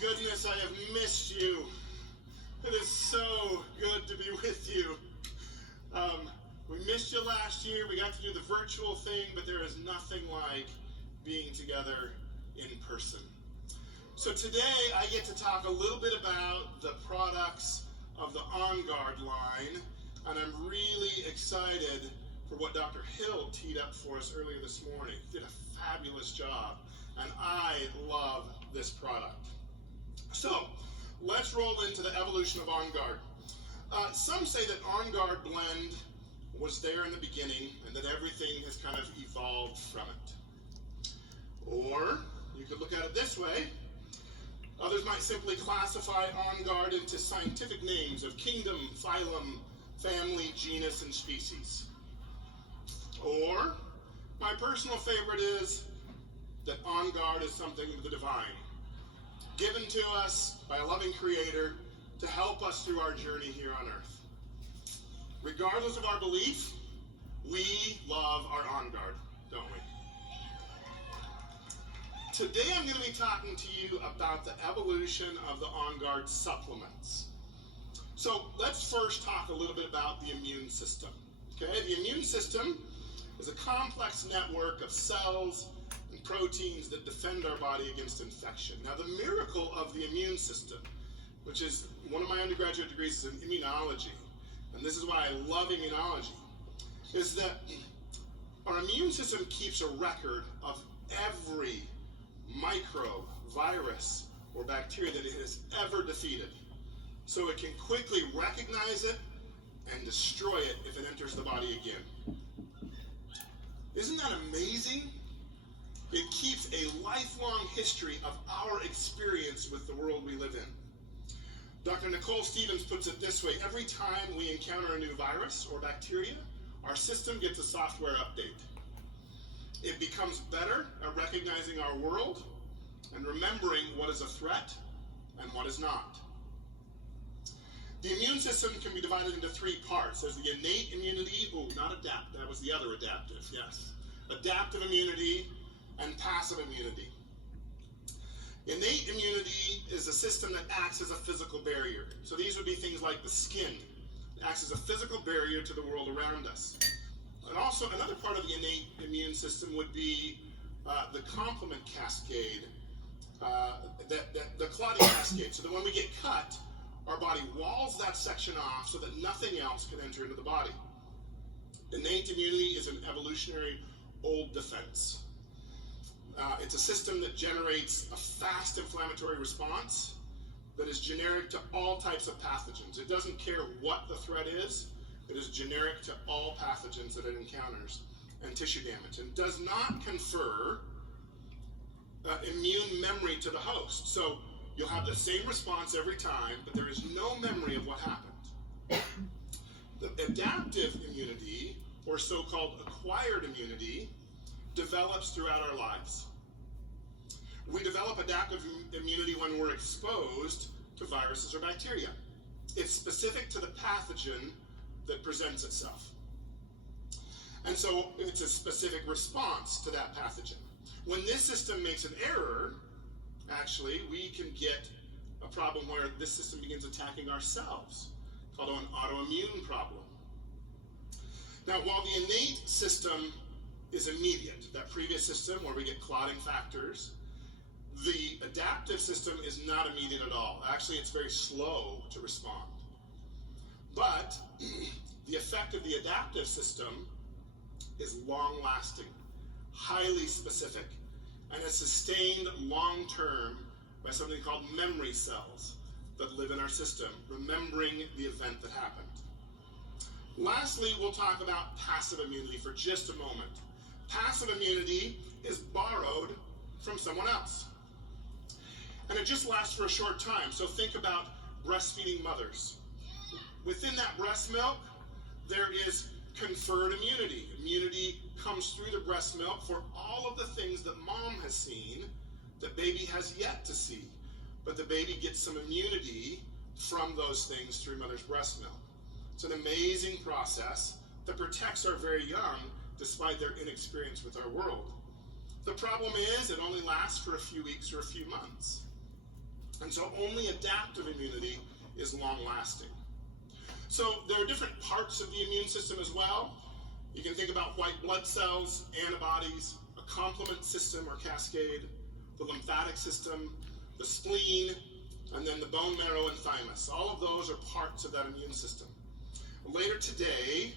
goodness, I have missed you. It is so good to be with you. We missed you last year. We got to do the virtual thing, but there is nothing like being together in person. So today I get to talk a little bit about the products of the OnGuard line, and I'm really excited for what Dr. Hill teed up for us earlier this morning. He did a fabulous job, and I love this product. So let's roll into the evolution of OnGuard. Some say that OnGuard blend was there in the beginning and that everything has kind of evolved from it. Or you could look at it this way. Others might simply classify OnGuard into scientific names of kingdom, phylum, family, genus, and species. Or my personal favorite is that OnGuard is something of the divine, given to us by a loving creator to help us through our journey here on earth. Regardless of our belief, we love our OnGuard, don't we? Today I'm going to be talking to you about the evolution of the OnGuard supplements. So let's first talk a little bit about the immune system. Okay, the immune system is a complex network of cells and proteins that defend our body against infection. Now the miracle of the immune system, which is one of my undergraduate degrees is in immunology, and this is why I love immunology, is that our immune system keeps a record of every microbe, virus, or bacteria that it has ever defeated. So it can quickly recognize it and destroy it if it enters the body again. Isn't that amazing? It keeps a lifelong history of our experience with the world we live in. Dr. Nicole Stevens puts it this way: every time we encounter a new virus or bacteria, our system gets a software update. It becomes better at recognizing our world and remembering what is a threat and what is not. The immune system can be divided into three parts. There's the innate immunity, not adapt, that was the other adaptive, yes. Adaptive immunity and passive immunity. Innate immunity is a system that acts as a physical barrier. So these would be things like the skin. It acts as a physical barrier to the world around us. And also another part of the innate immune system would be the complement cascade, the clotting cascade. So that when we get cut, our body walls that section off so that nothing else can enter into the body. Innate immunity is an evolutionary old defense. It's a system that generates a fast inflammatory response that is generic to all types of pathogens. It doesn't care what the threat is. It is generic to all pathogens that it encounters and tissue damage, and does not confer immune memory to the host. So you'll have the same response every time, but there is no memory of what happened. The adaptive immunity, or so-called acquired immunity, develops throughout our lives. We develop adaptive immunity when we're exposed to viruses or bacteria. It's specific to the pathogen that presents itself. And so it's a specific response to that pathogen. When this system makes an error, actually, we can get a problem where this system begins attacking ourselves, called an autoimmune problem. Now, while the innate system is immediate, that previous system where we get clotting factors, the adaptive system is not immediate at all. Actually, it's very slow to respond. But the effect of the adaptive system is long-lasting, highly specific, and is sustained long-term by something called memory cells that live in our system, remembering the event that happened. Lastly, we'll talk about passive immunity for just a moment. Passive immunity is borrowed from someone else. And it just lasts for a short time. So think about breastfeeding mothers. Within that breast milk, there is conferred immunity. Immunity comes through the breast milk for all of the things that mom has seen that baby has yet to see. But the baby gets some immunity from those things through mother's breast milk. It's an amazing process that protects our very young despite their inexperience with our world. The problem is it only lasts for a few weeks or a few months. And so only adaptive immunity is long-lasting. So there are different parts of the immune system as well. You can think about white blood cells, antibodies, a complement system or cascade, the lymphatic system, the spleen, and then the bone marrow and thymus. All of those are parts of that immune system. Later today,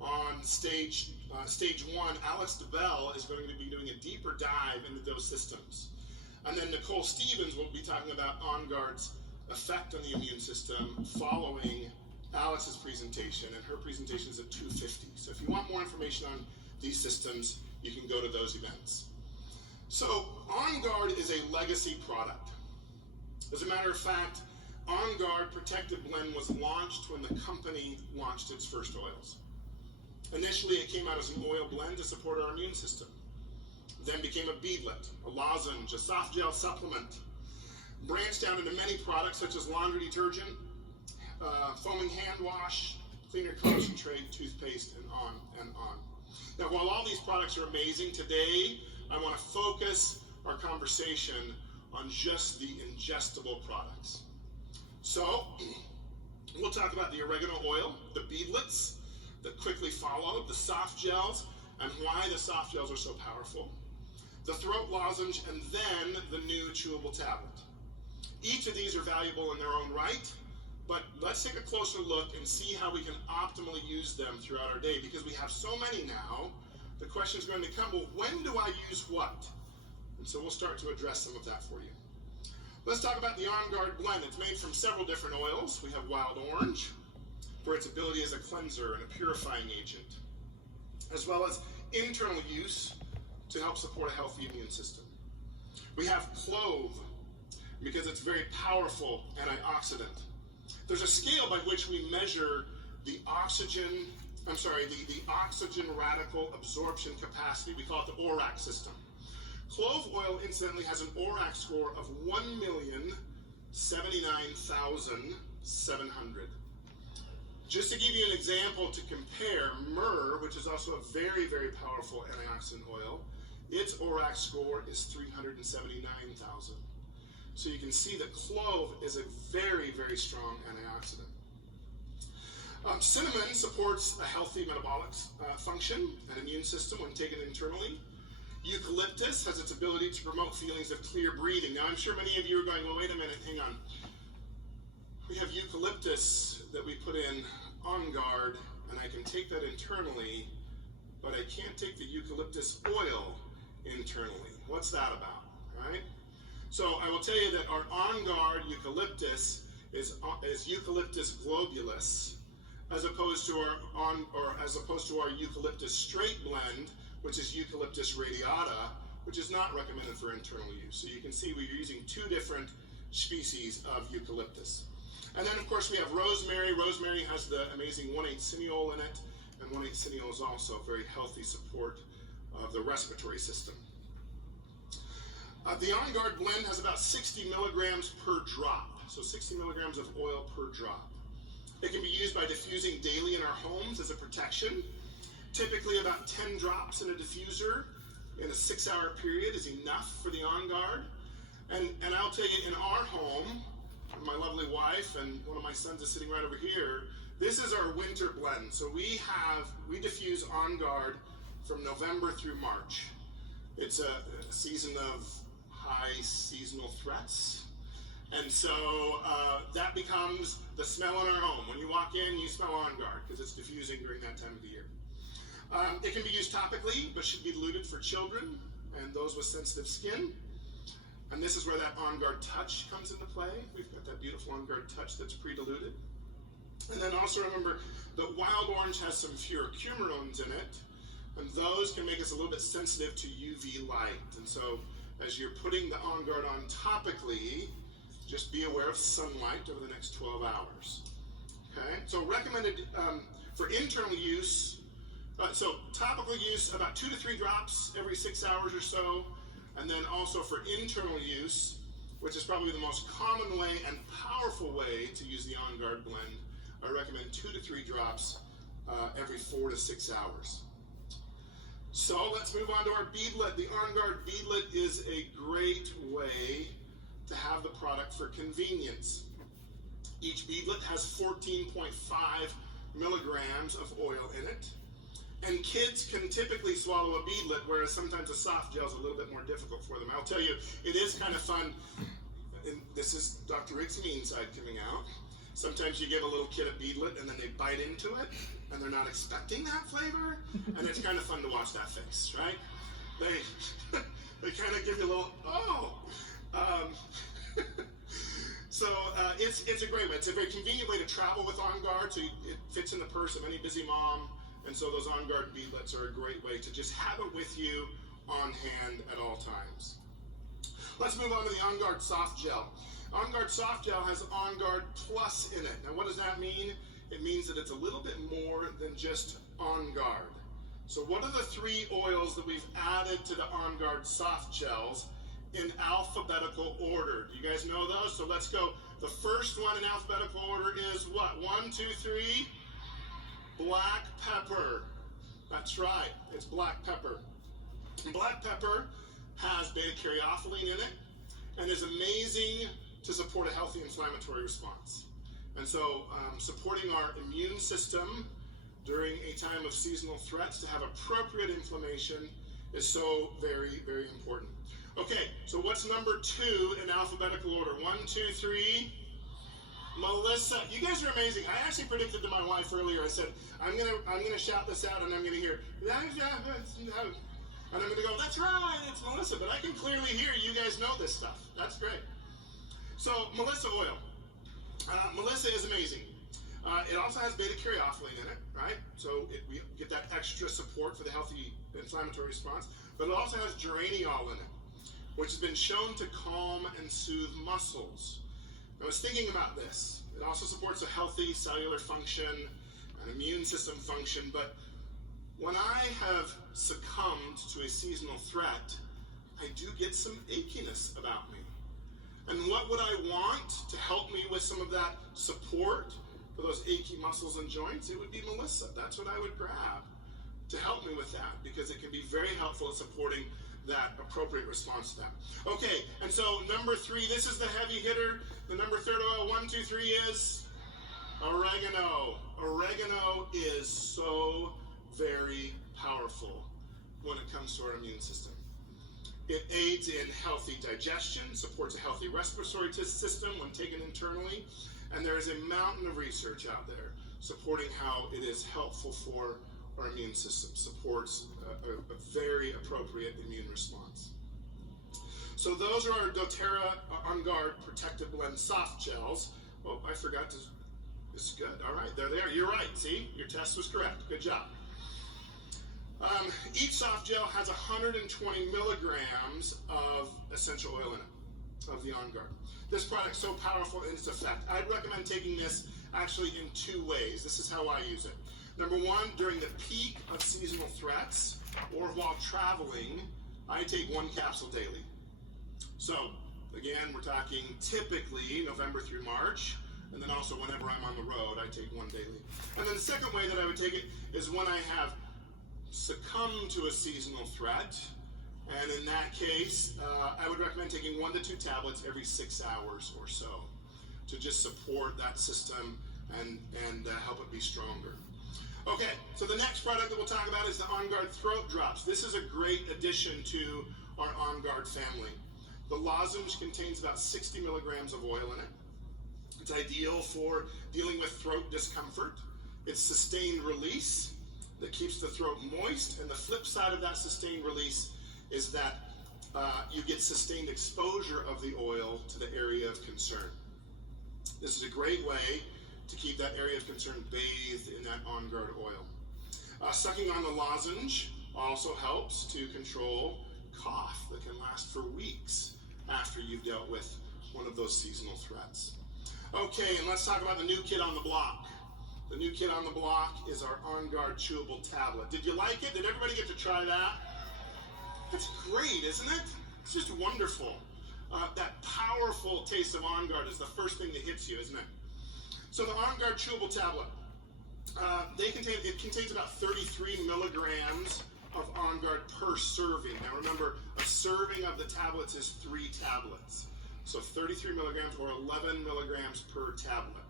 on stage 1, Alex DeBell is going to be doing a deeper dive into those systems. And then Nicole Stevens will be talking about OnGuard's effect on the immune system following Alex's presentation, and her presentation is at 2:50. So if you want more information on these systems, you can go to those events. So OnGuard is a legacy product. As a matter of fact, OnGuard Protective Blend was launched when the company launched its first oils. Initially, it came out as an oil blend to support our immune system. Then became a beadlet, a lozenge, a soft gel supplement. Branched out into many products such as laundry detergent, foaming hand wash, cleaner concentrate, toothpaste, and on and on. Now, while all these products are amazing, today I want to focus our conversation on just the ingestible products. So, we'll talk about the oregano oil, the beadlets that quickly followed, the soft gels, and why the soft gels are so powerful, the throat lozenge, and then the new chewable tablet. Each of these are valuable in their own right, but let's take a closer look and see how we can optimally use them throughout our day, because we have so many now. The question is going to come, well, when do I use what? And so we'll start to address some of that for you. Let's talk about the OnGuard blend. It's made from several different oils. We have wild orange for its ability as a cleanser and a purifying agent, as well as internal use to help support a healthy immune system. We have clove because it's very powerful antioxidant. There's a scale by which we measure the oxygen radical absorption capacity. We call it the ORAC system. Clove oil, incidentally, has an ORAC score of 1,079,700. Just to give you an example to compare, myrrh, which is also a very, very powerful antioxidant oil, its ORAC score is 379,000. So you can see that clove is a very, very strong antioxidant. Cinnamon supports a healthy metabolic function and immune system when taken internally. Eucalyptus has its ability to promote feelings of clear breathing. Now, I'm sure many of you are going, well, wait a minute, hang on. We have eucalyptus that we put in OnGuard, and I can take that internally, but I can't take the eucalyptus oil internally. What's that about, right? So I will tell you that our OnGuard eucalyptus is Eucalyptus globulus, as opposed to our eucalyptus straight blend, which is Eucalyptus radiata, which is not recommended for internal use. So you can see we're using two different species of eucalyptus. And then, of course, we have rosemary. Rosemary has the amazing 1,8-cineol in it, and 1,8-cineol is also a very healthy support of the respiratory system. The OnGuard blend has about 60 milligrams per drop, so 60 milligrams of oil per drop. It can be used by diffusing daily in our homes as a protection. Typically about 10 drops in a diffuser in a 6-hour period is enough for the OnGuard. And I'll tell you, in our home, my lovely wife and one of my sons is sitting right over here, this is our winter blend. So we diffuse OnGuard from November through March. It's a season of high seasonal threats. And so that becomes the smell in our home. When you walk in, you smell OnGuard because it's diffusing during that time of the year. It can be used topically, but should be diluted for children and those with sensitive skin. And this is where that OnGuard touch comes into play. We've got that beautiful OnGuard touch that's pre-diluted. And then also remember that wild orange has some furocumarones in it, and those can make us a little bit sensitive to UV light. And so as you're putting the OnGuard on topically, just be aware of sunlight over the next 12 hours. Okay, so recommended for internal use, so topical use about 2 to 3 drops every 6 hours or so, and then also for internal use, which is probably the most common way and powerful way to use the OnGuard blend, I recommend 2 to 3 drops every 4 to 6 hours. So let's move on to our beadlet. The OnGuard beadlet is a great way to have the product for convenience. Each beadlet has 14.5 milligrams of oil in it. And kids can typically swallow a beadlet, whereas sometimes a soft gel is a little bit more difficult for them. I'll tell you, it is kind of fun. And this is Dr. Riggs' mean side coming out. Sometimes you give a little kid a beadlet and then they bite into it and they're not expecting that flavor, and it's kind of fun to watch that face, right? They kind of give you a little, So it's a great way. It's a very convenient way to travel with OnGuard, so it fits in the purse of any busy mom. And so those OnGuard beadlets are a great way to just have it with you on hand at all times. Let's move on to the OnGuard soft gel. OnGuard soft gel has OnGuard Plus in it. Now what does that mean? It means that it's a little bit more than just OnGuard. So what are the 3 oils that we've added to the OnGuard soft gels in alphabetical order? Do you guys know those? So let's go. The first one in alphabetical order is what? 1, 2, 3. Black pepper. That's right. It's black pepper. And black pepper has beta-caryophyllene in it and is amazing to support a healthy inflammatory response. And so supporting our immune system during a time of seasonal threats to have appropriate inflammation is so very, very important. Okay, so what's number 2 in alphabetical order? 1, 2, 3. Melissa, you guys are amazing. I actually predicted to my wife earlier. I said, I'm gonna shout this out, and I'm gonna hear, and I'm gonna go, that's right, it's Melissa. But I can clearly hear you guys know this stuff. That's great. So Melissa oil. Melissa is amazing. It also has beta-caryophyllene in it, right? So we get that extra support for the healthy inflammatory response. But it also has geraniol in it, which has been shown to calm and soothe muscles. I was thinking about this. It also supports a healthy cellular function, an immune system function, but when I have succumbed to a seasonal threat, I do get some achiness about me. And what would I want to help me with some of that support for those achy muscles and joints? It would be Melissa. That's what I would grab to help me with that, because it can be very helpful at supporting that appropriate response to that. Okay, and so number 3, this is the heavy hitter. The number 3rd oil, 1, 2, 3 is oregano. Oregano is so very powerful when it comes to our immune system. It aids in healthy digestion, supports a healthy respiratory system when taken internally, and there is a mountain of research out there supporting how it is helpful for our immune system, supports a very appropriate immune response. So those are our dōTERRA OnGuard Protective Blend soft gels. Oh, I forgot to, it's good. All right, they're there. You're right, see? Your test was correct. Good job. Each soft gel has 120 milligrams of essential oil in it, of the OnGuard. This product's so powerful in its effect. I'd recommend taking this actually in 2 ways. This is how I use it. Number 1, during the peak of seasonal threats or while traveling, I take 1 capsule daily. So, again, we're talking typically November through March, and then also whenever I'm on the road, I take 1 daily. And then the second way that I would take it is when I have succumbed to a seasonal threat, and in that case, I would recommend taking 1 to 2 tablets every 6 hours or so to just support that system and help it be stronger. Okay, so the next product that we'll talk about is the OnGuard Throat Drops. This is a great addition to our OnGuard family. The lozenge contains about 60 milligrams of oil in it. It's ideal for dealing with throat discomfort. It's sustained release that keeps the throat moist, and the flip side of that sustained release is that you get sustained exposure of the oil to the area of concern. This is a great way to keep that area of concern bathed in that OnGuard oil. Sucking on the lozenge also helps to control cough that can last for weeks after you've dealt with one of those seasonal threats. Okay, and let's talk about the new kid on the block. The new kid on the block is our OnGuard chewable tablet. Did you like it? Did everybody get to try that? That's great, isn't it? It's just wonderful. That powerful taste of OnGuard is the first thing that hits you, isn't it? So the OnGuard chewable tablet, it contains about 33 milligrams of OnGuard per serving. Now remember, a serving of the tablets is 3 tablets. So 33 milligrams or 11 milligrams per tablet.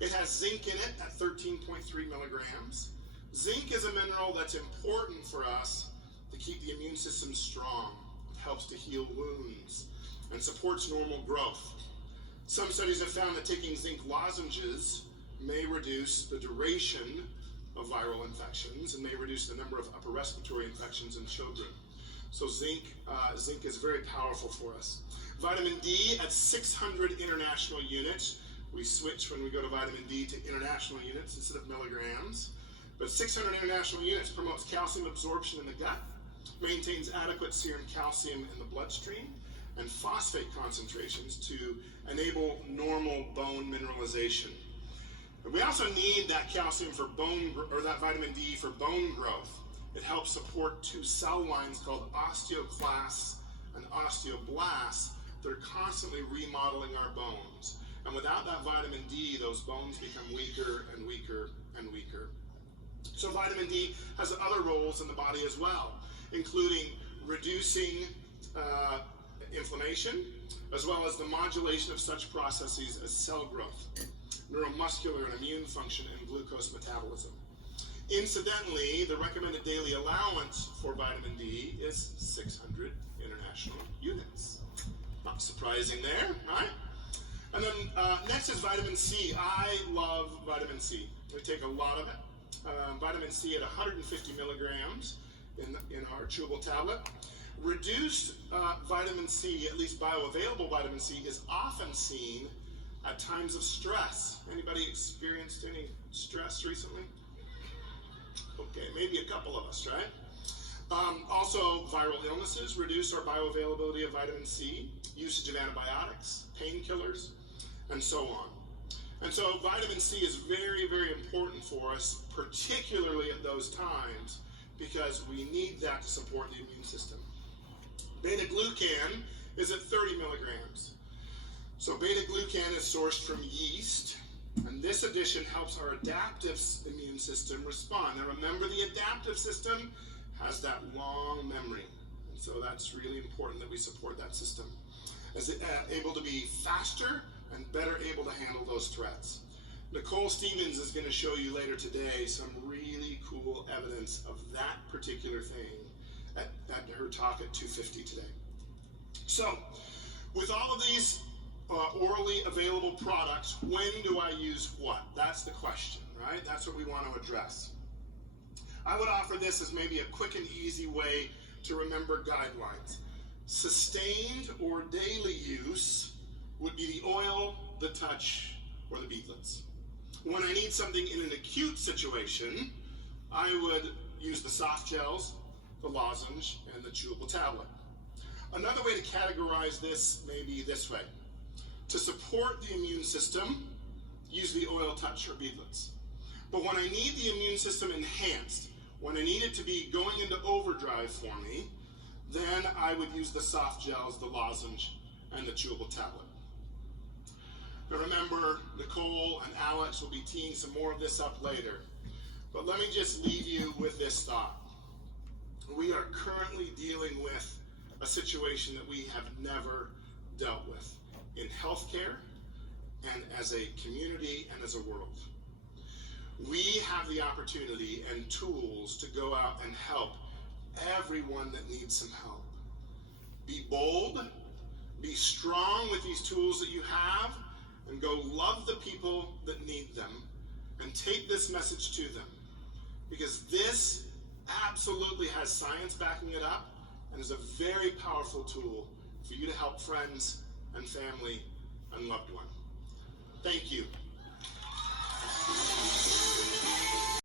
It has zinc in it at 13.3 milligrams. Zinc is a mineral that's important for us to keep the immune system strong. It helps to heal wounds and supports normal growth. Some studies have found that taking zinc lozenges may reduce the duration of viral infections and may reduce the number of upper respiratory infections in children. So zinc is very powerful for us. Vitamin D at 600 international units. We switch when we go to vitamin D to international units instead of milligrams. But 600 international units promotes calcium absorption in the gut, maintains adequate serum calcium in the bloodstream, and phosphate concentrations to enable normal bone mineralization. We also need that calcium for that vitamin D for bone growth. It helps support two cell lines called osteoclasts and osteoblasts that are constantly remodeling our bones. And without that vitamin D, those bones become weaker and weaker and weaker. So vitamin D has other roles in the body as well, including reducing inflammation, as well as the modulation of such processes as cell growth, neuromuscular and immune function, and glucose metabolism. Incidentally, the recommended daily allowance for vitamin D is 600 international units. Not surprising there, right? And then next is vitamin C. I love vitamin C. We take a lot of it. Vitamin C at 150 milligrams in our chewable tablet. Reduced vitamin C, at least bioavailable vitamin C, is often seen at times of stress. Anybody experienced any stress recently? Okay, maybe a couple of us, right? Also, viral illnesses reduce our bioavailability of vitamin C, usage of antibiotics, painkillers, and so on. And so vitamin C is very, very important for us, particularly at those times, because we need that to support the immune system. Beta-glucan is at 30 milligrams. So beta-glucan is sourced from yeast, and this addition helps our adaptive immune system respond. Now remember, the adaptive system has that long memory, and so that's really important that we support that system, as it able to be faster and better able to handle those threats. Nicole Stevens is going to show you later today some really cool evidence of that particular thing at her talk at 2:50 today. So, with all of these orally available products, when do I use what? That's the question, right? That's what we want to address. I would offer this as maybe a quick and easy way to remember guidelines. Sustained or daily use would be the oil, the touch, or the beadlets. When I need something in an acute situation, I would use the soft gels, the lozenge, and the chewable tablet. Another way to categorize this may be this way. To support the immune system, use the oil, touch, or beadlets. But when I need the immune system enhanced, when I need it to be going into overdrive for me, then I would use the soft gels, the lozenge, and the chewable tablet. Now remember, Nicole and Alex will be teeing some more of this up later. But let me just leave you with this thought. We are currently dealing with a situation that we have never dealt with in healthcare and as a community and as a world. We have the opportunity and tools to go out and help everyone that needs some help. Be bold, be strong with these tools that you have, and go love the people that need them, and take this message to them. Because this absolutely has science backing it up, and is a very powerful tool for you to help friends and family and loved one. Thank you.